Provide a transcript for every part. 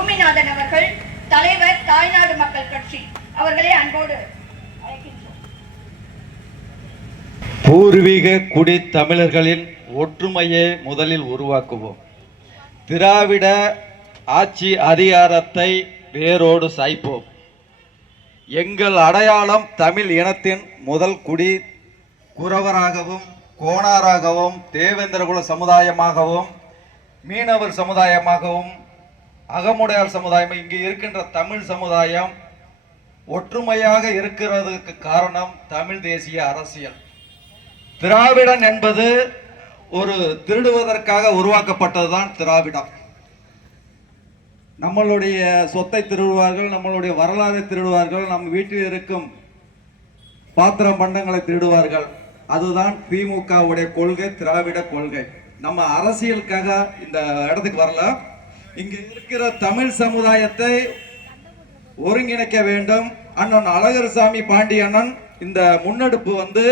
பூமிநாதன் அவர்கள் தலைவர் தாய்நாடு மக்கள் கட்சி அவர்களை அன்போடு பூர்வீக குடி தமிழர்களின் ஒற்றுமையை முதலில் உருவாக்குவோம் திராவிட ஆட்சி அதிகாரத்தை வேரோடு சாய்ப்போம் எங்கள் அடையாளம் தமிழ் இனத்தின் முதல் குடி குறவராகவும் கோணாராகவும் தேவேந்திரகுல சமுதாயமாகவும் மீனவர் சமுதாயமாகவும் அகமுடையார் சமுதாயம் இங்கே இருக்கின்ற தமிழ் சமுதாயம் ஒற்றுமையாக இருக்கிறதுக்கு காரணம் தமிழ் தேசிய அரசியல் திராவிடன் என்பது ஒரு திருடுவதற்காக உருவாக்கப்பட்டதுதான் திராவிடம் நம்மளுடைய சொத்தை திருடுவார்கள் நம்மளுடைய வரலாறை திருடுவார்கள் நம் வீட்டில் இருக்கும் பாத்திரம் பண்டங்களை திருடுவார்கள் அதுதான் திமுகவுடைய கொள்கை திராவிட கொள்கை நம்ம அரசியலுக்காக இந்த இடத்துக்கு வரல இங்க இருக்கிற தமிழ் சமுதாயத்தை ஒருங்கிணைக்க வேண்டும் அண்ணன் அழகர் சாமி பாண்டி அண்ணன் இந்த முன்னெடுப்பு வந்து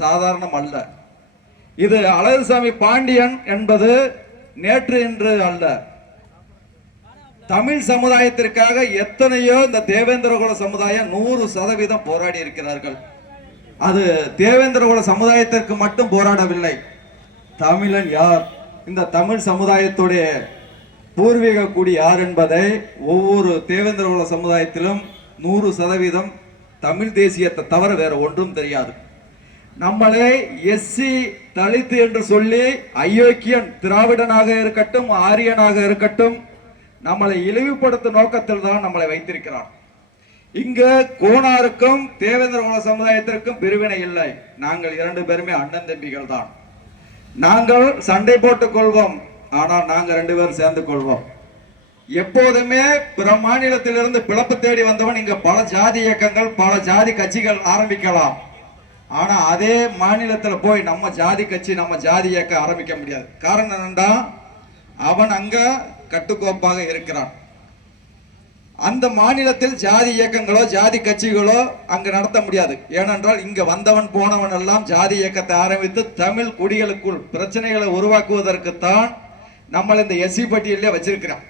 சாதாரணம் அல்ல இது அழகர் சாமி பாண்டியன் என்பது நேற்று இன்று அல்ல தமிழ் சமுதாயத்திற்காக எத்தனையோ இந்த தேவேந்திரகுல சமுதாயம் நூறு சதவீதம் போராடி இருக்கிறார்கள் அது தேவேந்திரகுல சமுதாயத்திற்கு மட்டும் போராடவில்லை தமிழன் யார் இந்த தமிழ் சமுதாயத்துடைய பூர்வீக குடி யார் என்பதை ஒவ்வொரு தேவேந்திரகுல சமுதாயத்திலும் நூறு சதவீதம் தமிழ் தேசியத்தை தவிர வேற ஒன்றும் தெரியாது நம்மளே எஸ்சி தலித்து என்று சொல்லி அயோக்கியன் திராவிடனாக இருக்கட்டும் ஆரியனாக இருக்கட்டும் நம்மளை இழிவுபடுத்தும் நோக்கத்தில் தான் நம்மளை வைத்திருக்கிறார் இங்க தேவேந்திர தேவேந்திரகுல சமுதாயத்திற்கும் பிரிவினை இல்லை நாங்கள் இரண்டு பேருமே அண்ணன் தம்பிகள் தான் நாங்கள் சண்டை போட்டுக் கொள்வோம் ஆனால் நாங்கள் ரெண்டு பேரும் சேர்ந்து கொள்வோம் எப்போதுமே பிற மாநிலத்திலிருந்து பிழப்பு தேடி வந்தவன் இங்க பல ஜாதி இயக்கங்கள் பல ஜாதி கட்சிகள் ஆரம்பிக்கலாம் ஆனா அதே மாநிலத்துல போய் நம்ம ஜாதி கட்சி நம்ம ஜாதி இயக்க ஆரம்பிக்க முடியாது காரணம் என்னண்டா அவன் அங்க கட்டுக்கோப்பாக இருக்கிறான் அந்த மாநிலத்தில் ஜாதி இயக்கங்களோ ஜாதி கட்சிகளோ அங்க நடத்த முடியாது ஏனென்றால் இங்க வந்தவன் போனவன் எல்லாம் ஜாதி இயக்கத்தை ஆரம்பித்து தமிழ் குடிகளுக்குள் பிரச்சனைகளை உருவாக்குவதற்குத்தான் நம்மளை இந்த எஸ்சி பட்டியலே வச்சிருக்கிறான்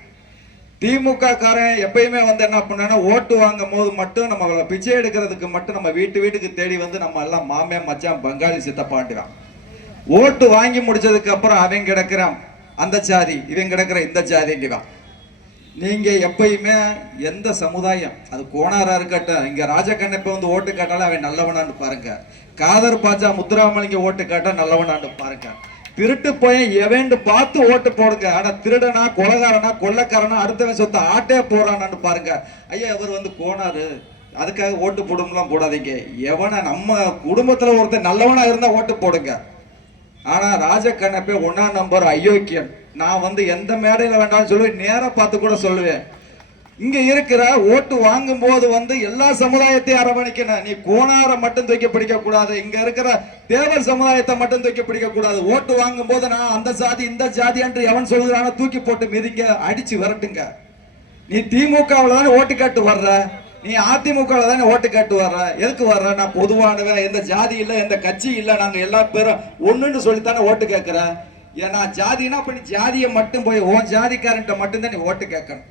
திமுக காரன் எப்பயுமே வந்து என்ன பண்ணா ஓட்டு வாங்கும் போது மட்டும் நம்ம பிச்சை எடுக்கிறதுக்கு மட்டும் நம்ம வீட்டு வீட்டுக்கு தேடி வந்து நம்ம எல்லாம் மாமே மச்சான் பங்காளி சித்தப்பாண்டுறான் ஓட்டு வாங்கி முடிச்சதுக்கு அப்புறம் அவன் கிடக்கிறான் அந்த சாதி இவன் கிடக்கிற இந்த சாதிங்கிறான் நீங்க எப்பயுமே எந்த சமுதாயம் அது கோணாரா இருக்கட்டும் இங்க ராஜகண்ணப்ப வந்து ஓட்டு கேட்டாலும் அவன் நல்லவனான்னு பாருங்க காதர் பாஜா முத்துராமலிங்க ஓட்டு காட்டா நல்லவனான்னு பாருங்க திருட்டு பையன் எவன் பார்த்து ஓட்டு போடுங்க ஆனா திருடனா கொலகாரனா கொள்ளக்காரனா அடுத்தவன் சொத்தை ஆட்டே போடுறானான்னு பாருங்க ஐயா இவர் வந்து போனாரு அதுக்காக ஓட்டு போடும்லாம் போடாதீங்க எவனை நம்ம குடும்பத்துல ஒருத்தர் நல்லவனா இருந்தா ஓட்டு போடுங்க ஆனா ராஜ ஒன்னா நம்பர் அயோக்கியன் நான் வந்து எந்த மேடையில வேண்டாம்னு சொல்லி நேரம் பார்த்து கூட சொல்லுவேன் இங்க இருக்கிற ஓட்டு வாங்கும் போது வந்து எல்லா சமுதாயத்தையும் அரவணைக்கணும் நீ கோணார மட்டும் தூக்கி பிடிக்க கூடாது இங்க இருக்கிற தேவர் சமுதாயத்தை மட்டும் தூக்கி பிடிக்க கூடாது ஓட்டு வாங்கும் போது நான் அந்த சாதி இந்த சாதி என்று எவன் சொல்கிறானோ தூக்கி போட்டு மிதிங்க அடிச்சு வரட்டுங்க நீ திமுகவில் தானே ஓட்டு கேட்டு வர்ற நீ அதிமுகவில் தானே ஓட்டு கேட்டு வர்ற எதுக்கு வர்ற நான் பொதுவானவன் எந்த ஜாதி இல்லை எந்த கட்சி இல்லை நாங்கள் எல்லா பேரும் ஒன்றுன்னு சொல்லித்தானே ஓட்டு கேட்குற ஏன்னா ஜாதினா அப்ப நீ ஜாதியை மட்டும் போய் உன் ஜாதிக்காரன்ட்ட மட்டும்தான் நீ ஓட்டு கேட்கணும்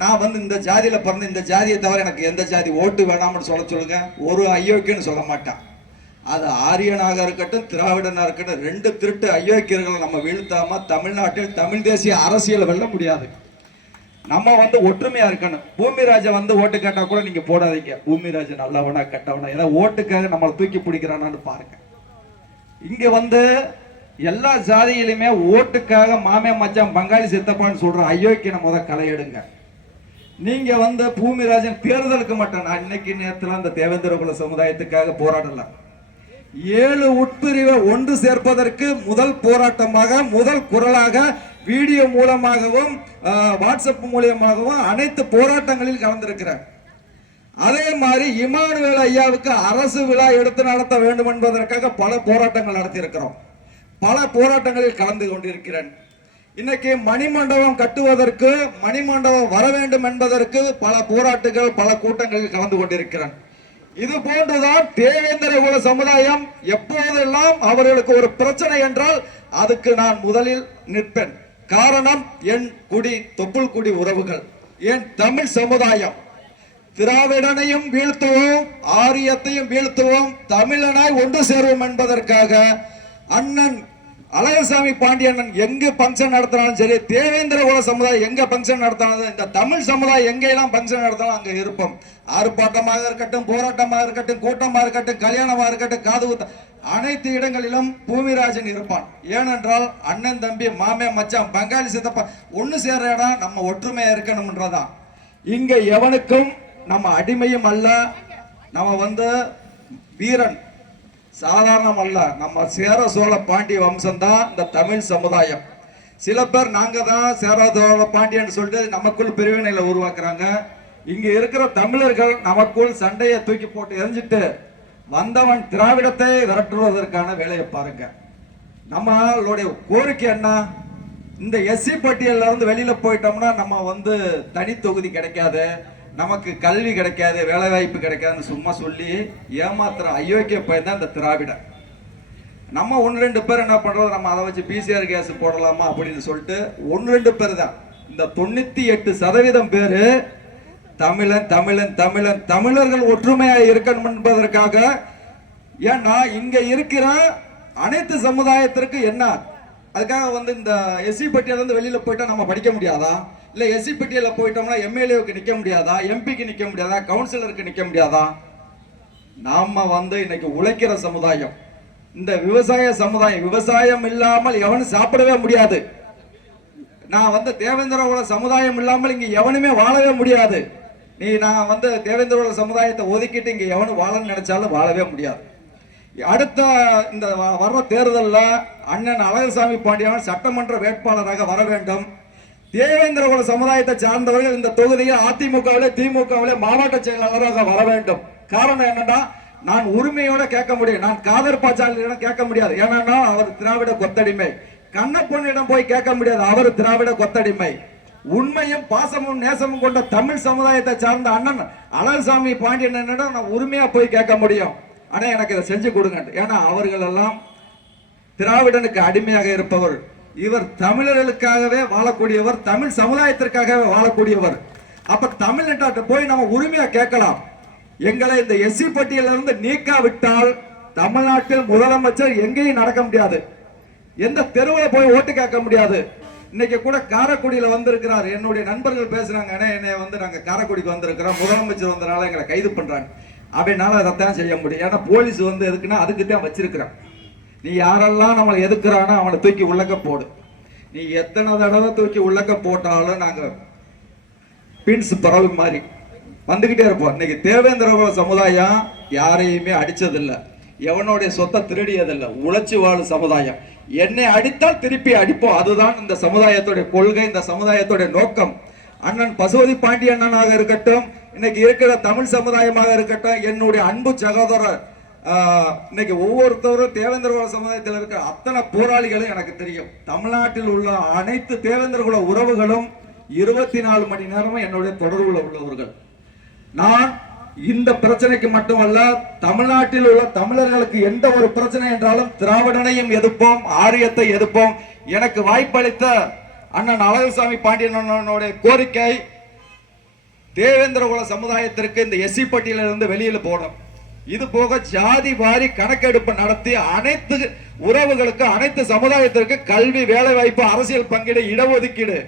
நான் வந்து இந்த ஜாதியில் பிறந்த இந்த ஜாதியை தவிர எனக்கு எந்த ஜாதி ஓட்டு வேணாம்னு சொல்ல சொல்லுங்க ஒரு அயோக்கியன்னு சொல்ல மாட்டான் அது ஆரியனாக இருக்கட்டும் திராவிடனாக இருக்கட்டும் ரெண்டு திருட்டு அயோக்கியர்களை நம்ம வீழ்த்தாமல் தமிழ்நாட்டில் தமிழ் தேசிய அரசியலை வெல்ல முடியாது நம்ம வந்து ஒற்றுமையா இருக்கணும் பூமிராஜை வந்து ஓட்டு கேட்டா கூட நீங்க போடாதீங்க பூமிராஜா நல்லவனா கெட்டவனா ஏதாவது ஓட்டுக்காக நம்மளை தூக்கி பிடிக்கிறானான்னு பாருங்க இங்க வந்து எல்லா ஜாதியிலுமே ஓட்டுக்காக மாமே மச்சான் பங்காளி சித்தப்பான்னு சொல்ற அயோக்கியனை முத கலையிடுங்க நீங்க வந்த பூமிராஜன் தேர்தலுக்கு மட்டும் நான் நேரத்தில் அந்த தேவேந்திர குல சமுதாயத்துக்காக போராடலாம் ஏழு உட்பிரிவை ஒன்று சேர்ப்பதற்கு முதல் போராட்டமாக முதல் குரலாக வீடியோ மூலமாகவும் வாட்ஸ்அப் மூலியமாகவும் அனைத்து போராட்டங்களில் கலந்திருக்கிறார் அதே மாதிரி இமானுவேல் ஐயாவுக்கு அரசு விழா எடுத்து நடத்த வேண்டும் என்பதற்காக பல போராட்டங்கள் நடத்தியிருக்கிறோம் பல போராட்டங்களில் கலந்து கொண்டிருக்கிறேன் இன்னைக்கு மணிமண்டபம் கட்டுவதற்கு மணிமண்டபம் வர வேண்டும் என்பதற்கு பல போராட்டங்கள் பல கூட்டங்களில் கலந்து கொண்டிருக்கிறான் இது போன்றுதான் தேவேந்திர குல சமுதாயம் எப்போதெல்லாம் அவர்களுக்கு ஒரு பிரச்சனை என்றால் அதுக்கு நான் முதலில் நிற்பேன் காரணம் என் குடி தொப்புள் குடி உறவுகள் என் தமிழ் சமுதாயம் திராவிடனையும் வீழ்த்துவோம் ஆரியத்தையும் வீழ்த்துவோம் தமிழனாய் ஒன்று சேர்வோம் என்பதற்காக அண்ணன் அழகசாமி பாண்டியண்ணன் எங்க ஃபங்க்ஷன் நடத்தினாலும் சரி தேவேந்திர குல சமுதாயம் எங்க ஃபங்க்ஷன் நடத்தினாலும் இந்த தமிழ் சமுதாயம் எங்கெல்லாம் ஃபங்க்ஷன் நடத்தாலும் அங்க இருப்போம் ஆர்ப்பாட்டமாக இருக்கட்டும் போராட்டமாக இருக்கட்டும் கூட்டமாக இருக்கட்டும் கல்யாணமாக இருக்கட்டும் காது அனைத்து இடங்களிலும் பூமிராஜன் இருப்பான் ஏனென்றால் அண்ணன் தம்பி மாமே மச்சான் பங்காளி சித்தப்பா ஒன்று சேர்ற இடம் நம்ம ஒற்றுமையா இருக்கணும்ன்றதான் இங்க எவனுக்கும் நம்ம அடிமையும் அல்ல நம்ம வந்து வீரன் சாதாரணம் அல்ல நம்ம சேர சோழ பாண்டிய வம்சம் தான் இந்த தமிழ் சமுதாயம் சில பேர் நாங்கள் தான் சேர சோழ பாண்டியன்னு சொல்லிட்டு நமக்குள் பிரிவினையில் உருவாக்குறாங்க இங்கே இருக்கிற தமிழர்கள் நமக்குள் சண்டையை தூக்கி போட்டு எரிஞ்சிட்டு வந்தவன் திராவிடத்தை விரட்டுவதற்கான வேலையை பாருங்க நம்மளுடைய கோரிக்கை என்ன இந்த எஸ்சி பட்டியலிருந்து வெளியில் போயிட்டோம்னா நம்ம வந்து தனி தொகுதி கிடைக்காது நமக்கு கல்வி கிடைக்காது வேலை வாய்ப்பு கிடைக்காதுன்னு சும்மா சொல்லி ஏமாத்துற அயோக்கிய பையன் தான் இந்த திராவிடம் நம்ம ஒன்று ரெண்டு பேர் என்ன பண்ணுறோம் நம்ம அதை வச்சு பிசிஆர் கேஸ் போடலாமா அப்படின்னு சொல்லிட்டு ஒன்று ரெண்டு பேர் தான் இந்த தொண்ணூற்றி எட்டு சதவீதம் பேர் தமிழன் தமிழன் தமிழன் தமிழர்கள் ஒற்றுமையாக இருக்கணும் என்பதற்காக ஏன்னா இங்கே இருக்கிற அனைத்து சமுதாயத்திற்கு என்ன அதுக்காக வந்து இந்த எஸ்சி பட்டியலேருந்து வெளியில் போயிட்டால் நம்ம படிக்க முடியாதா இல்லை எஸ்சிபிடியில் போயிட்டோம்னா எம்எல்ஏவுக்கு நிற்க முடியாதா எம்பிக்கு நிற்க முடியாதா கவுன்சிலருக்கு நிற்க முடியாதா நாம் வந்து இன்னைக்கு உழைக்கிற சமுதாயம் இந்த விவசாய சமுதாயம் விவசாயம் இல்லாமல் எவனும் சாப்பிடவே முடியாது நான் வந்து தேவேந்திரோட சமுதாயம் இல்லாமல் இங்கே எவனுமே வாழவே முடியாது நீ நான் வந்து தேவேந்திரோட சமுதாயத்தை ஒதுக்கிட்டு இங்கே எவனும் வாழன்னு நினைச்சாலும் வாழவே முடியாது அடுத்த இந்த வர்ற தேர்தலில் அண்ணன் அழகசாமி பாண்டியன் சட்டமன்ற வேட்பாளராக வர வேண்டும் தேவேந்திரகுல சமுதாயத்தை சார்ந்தவர்கள் இந்த தொகுதியில் அதிமுகவிலே திமுகவிலே மாவட்ட செயலாளராக வர வேண்டும் காரணம் என்னன்னா நான் உரிமையோட கேட்க முடியும் நான் காதர் பாச்சாலியிடம் கேட்க முடியாது ஏன்னா அவர் திராவிட கொத்தடிமை கண்ணப்பொண்ணிடம் போய் கேட்க முடியாது அவர் திராவிட கொத்தடிமை உண்மையும் பாசமும் நேசமும் கொண்ட தமிழ் சமுதாயத்தை சார்ந்த அண்ணன் பாண்டியன் பாண்டியனிடம் நான் உரிமையா போய் கேட்க முடியும் ஆனா எனக்கு இதை செஞ்சு கொடுங்க ஏன்னா அவர்கள் எல்லாம் திராவிடனுக்கு அடிமையாக இருப்பவர் இவர் தமிழர்களுக்காகவே வாழக்கூடியவர் தமிழ் சமுதாயத்திற்காகவே வாழக்கூடியவர் அப்ப தமிழ் போய் நம்ம உரிமையா கேட்கலாம் எங்களை இந்த எஸ்சி பட்டியலிருந்து நீக்காவிட்டால் தமிழ்நாட்டில் முதலமைச்சர் எங்கேயும் நடக்க முடியாது எந்த தெருவில் போய் ஓட்டு கேட்க முடியாது இன்னைக்கு கூட காரக்குடியில் வந்திருக்கிறார் என்னுடைய நண்பர்கள் பேசுறாங்க என்னை வந்து நாங்கள் காரைக்குடிக்கு வந்திருக்கிறோம் முதலமைச்சர் வந்தனால எங்களை கைது பண்றாங்க அப்படின்னால அதைத்தான் செய்ய முடியும் ஏன்னா போலீஸ் வந்து எதுக்குன்னா அதுக்கு தான் வச்சிருக்கிறேன் நீ யாரெல்லாம் நம்மளை எதுக்குறானோ அவனை தூக்கி உள்ளக்க போடு நீ எத்தனை தடவை தூக்கி உள்ளக்க போட்டாலும் நாங்கள் பின்ஸ் பரவு மாதிரி வந்துக்கிட்டே இருப்போம் இன்னைக்கு தேவேந்திர சமுதாயம் யாரையுமே அடித்ததில்லை எவனுடைய சொத்தை திருடியதில்லை உழைச்சி வாழும் சமுதாயம் என்னை அடித்தால் திருப்பி அடிப்போம் அதுதான் இந்த சமுதாயத்துடைய கொள்கை இந்த சமுதாயத்துடைய நோக்கம் அண்ணன் பசுபதி பாண்டி அண்ணனாக இருக்கட்டும் இன்னைக்கு இருக்கிற தமிழ் சமுதாயமாக இருக்கட்டும் என்னுடைய அன்பு சகோதரர் இன்னைக்கு ஒவ்வொருத்தவரும் தேவேந்திரகுல சமுதாயத்தில் இருக்கிற அத்தனை போராளிகளும் எனக்கு தெரியும் தமிழ்நாட்டில் உள்ள அனைத்து தேவேந்திரகுல உறவுகளும் இருபத்தி நாலு மணி நேரமும் என்னுடைய தொடர்புல உள்ளவர்கள் நான் இந்த பிரச்சனைக்கு மட்டுமல்ல தமிழ்நாட்டில் உள்ள தமிழர்களுக்கு எந்த ஒரு பிரச்சனை என்றாலும் திராவிடனையும் எதிர்ப்போம் ஆரியத்தை எதிர்ப்போம் எனக்கு வாய்ப்பளித்த அண்ணன் அழகுசாமி பாண்டியனுடைய கோரிக்கை தேவேந்திரகுல சமுதாயத்திற்கு இந்த எஸ்சி பட்டியலிருந்து வெளியில் போடும் இது போக ஜாதி வாரி கணக்கெடுப்பு நடத்தி அனைத்து உறவுகளுக்கு அனைத்து சமுதாயத்திற்கு கல்வி வேலை வாய்ப்பு அரசியல் பங்கீடு இடஒதுக்கீடு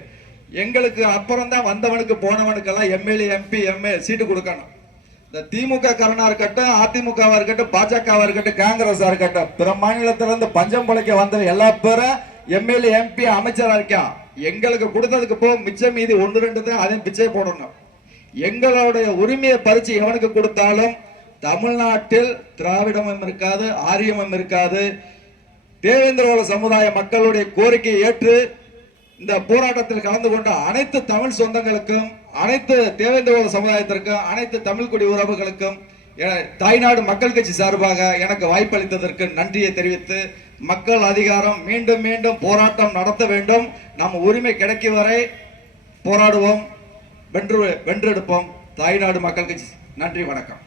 எங்களுக்கு அப்புறம் தான் வந்தவனுக்கு போனவனுக்கெல்லாம் எம்எல்ஏ எம்பி எம்ஏ சீட்டு கொடுக்கணும் இந்த திமுக காரனா இருக்கட்டும் அதிமுகவா இருக்கட்டும் பாஜகவா இருக்கட்டும் காங்கிரஸா இருக்கட்டும் பிற மாநிலத்திலிருந்து பஞ்சம் பிழைக்க வந்த எல்லா பேரும் எம்எல்ஏ எம்பி அமைச்சரா இருக்கான் எங்களுக்கு கொடுத்ததுக்கு போக மிச்சம் மீதி ஒன்று ரெண்டு தான் அதையும் பிச்சை போடணும் எங்களுடைய உரிமையை பறிச்சு எவனுக்கு கொடுத்தாலும் தமிழ்நாட்டில் திராவிடமும் இருக்காது ஆரியமும் இருக்காது தேவேந்திரகுல சமுதாய மக்களுடைய கோரிக்கையை ஏற்று இந்த போராட்டத்தில் கலந்து கொண்ட அனைத்து தமிழ் சொந்தங்களுக்கும் அனைத்து தேவேந்திரகுல சமுதாயத்திற்கும் அனைத்து குடி உறவுகளுக்கும் தாய்நாடு மக்கள் கட்சி சார்பாக எனக்கு வாய்ப்பளித்ததற்கு நன்றியை தெரிவித்து மக்கள் அதிகாரம் மீண்டும் மீண்டும் போராட்டம் நடத்த வேண்டும் நம் உரிமை கிடைக்கும் வரை போராடுவோம் வென்று வென்றெடுப்போம் தாய்நாடு மக்கள் கட்சி நன்றி வணக்கம்